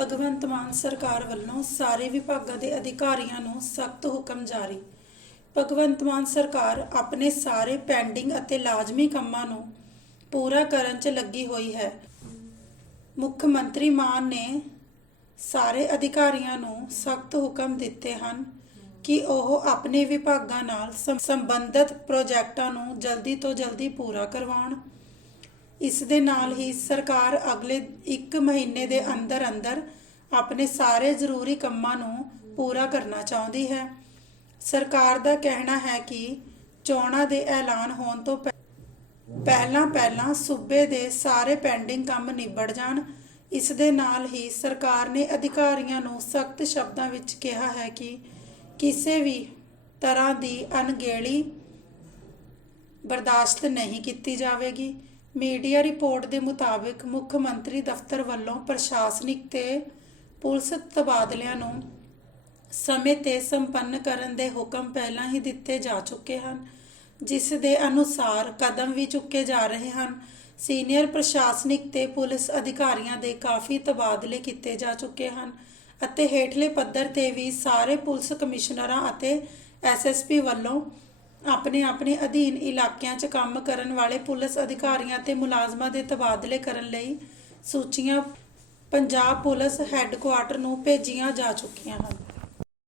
ਭਗਵੰਤ ਮਾਨ ਸਰਕਾਰ ਵੱਲੋਂ ਸਾਰੇ ਵਿਭਾਗਾਂ ਦੇ ਅਧਿਕਾਰੀਆਂ ਨੂੰ ਸਖਤ ਹੁਕਮ ਜਾਰੀ। ਭਗਵੰਤ ਮਾਨ ਸਰਕਾਰ ਆਪਣੇ ਸਾਰੇ ਪੈਂਡਿੰਗ ਅਤੇ ਲਾਜ਼ਮੀ ਕੰਮਾਂ ਨੂੰ ਪੂਰਾ ਕਰਨ 'ਚ ਲੱਗੀ ਹੋਈ ਹੈ। ਮੁੱਖ ਮੰਤਰੀ ਮਾਨ ਨੇ ਸਾਰੇ ਅਧਿਕਾਰੀਆਂ ਨੂੰ ਸਖਤ ਹੁਕਮ ਦਿੱਤੇ ਹਨ ਕਿ ਉਹ ਆਪਣੇ ਵਿਭਾਗਾਂ ਨਾਲ ਸੰਬੰਧਿਤ ਪ੍ਰੋਜੈਕਟਾਂ ਨੂੰ ਜਲਦੀ ਤੋਂ ਜਲਦੀ ਪੂਰਾ ਕਰਵਾਉਣ। ਇਸ ਦੇ ਨਾਲ ਹੀ ਸਰਕਾਰ ਅਗਲੇ 1 ਮਹੀਨੇ ਦੇ ਅੰਦਰ ਅੰਦਰ ਆਪਣੇ ਸਾਰੇ ਜ਼ਰੂਰੀ ਕੰਮਾਂ ਨੂੰ ਪੂਰਾ ਕਰਨਾ ਚਾਹੁੰਦੀ ਹੈ। ਸਰਕਾਰ ਦਾ ਕਹਿਣਾ ਹੈ ਕਿ ਚੋਣਾਂ ਦੇ ਐਲਾਨ ਹੋਣ ਤੋਂ ਪਹਿਲਾਂ ਪਹਿਲਾਂ ਸੂਬੇ ਦੇ ਸਾਰੇ ਪੈਂਡਿੰਗ ਕੰਮ ਨਿਬੜ ਜਾਣ। ਇਸ ਦੇ ਨਾਲ ਹੀ ਸਰਕਾਰ ਨੇ ਅਧਿਕਾਰੀਆਂ ਨੂੰ ਸਖਤ ਸ਼ਬਦਾਂ ਵਿੱਚ ਕਿਹਾ ਹੈ ਕਿ ਕਿਸੇ ਵੀ ਤਰ੍ਹਾਂ ਦੀ ਅਣਗਹਿਲੀ ਬਰਦਾਸ਼ਤ ਨਹੀਂ ਕੀਤੀ ਜਾਵੇਗੀ। ਮੀਡੀਆ ਰਿਪੋਰਟ ਦੇ ਮੁਤਾਬਕ ਮੁੱਖ ਮੰਤਰੀ ਦਫ਼ਤਰ ਵੱਲੋਂ ਪ੍ਰਸ਼ਾਸਨਿਕ ਤੇ ਪੁਲਿਸ ਤਬਾਦਲਿਆਂ ਨੂੰ ਸਮੇਂ ਤੇ ਸੰਪੰਨ ਕਰਨ ਦੇ ਹੁਕਮ ਪਹਿਲਾਂ ਹੀ ਦਿੱਤੇ ਜਾ ਚੁੱਕੇ ਹਨ, ਜਿਸ ਦੇ ਅਨੁਸਾਰ ਕਦਮ ਵੀ ਚੁੱਕੇ ਜਾ ਰਹੇ ਹਨ। ਸੀਨੀਅਰ ਪ੍ਰਸ਼ਾਸਨਿਕ ਤੇ ਪੁਲਿਸ ਅਧਿਕਾਰੀਆਂ ਦੇ ਕਾਫੀ ਤਬਾਦਲੇ ਕੀਤੇ ਜਾ ਚੁੱਕੇ ਹਨ ਅਤੇ ਹੇਠਲੇ ਪੱਧਰ ਤੇ ਵੀ ਸਾਰੇ ਪੁਲਿਸ ਕਮਿਸ਼ਨਰਾਂ ਅਤੇ ਐਸਐਸਪੀ ਵੱਲੋਂ ਆਪਣੇ ਆਪਣੇ ਅਧੀਨ ਇਲਾਕਿਆਂ 'ਚ ਕੰਮ ਕਰਨ ਵਾਲੇ ਪੁਲਿਸ ਅਧਿਕਾਰੀਆਂ ਤੇ ਮੁਲਾਜ਼ਮਾਂ ਦੇ ਤਬਾਦਲੇ ਕਰਨ ਲਈ ਸੂਚੀਆਂ ਪੰਜਾਬ ਪੁਲਿਸ ਹੈੱਡਕੁਆਟਰ ਨੂੰ ਭੇਜੀਆਂ ਜਾ ਚੁੱਕੀਆਂ ਹਨ।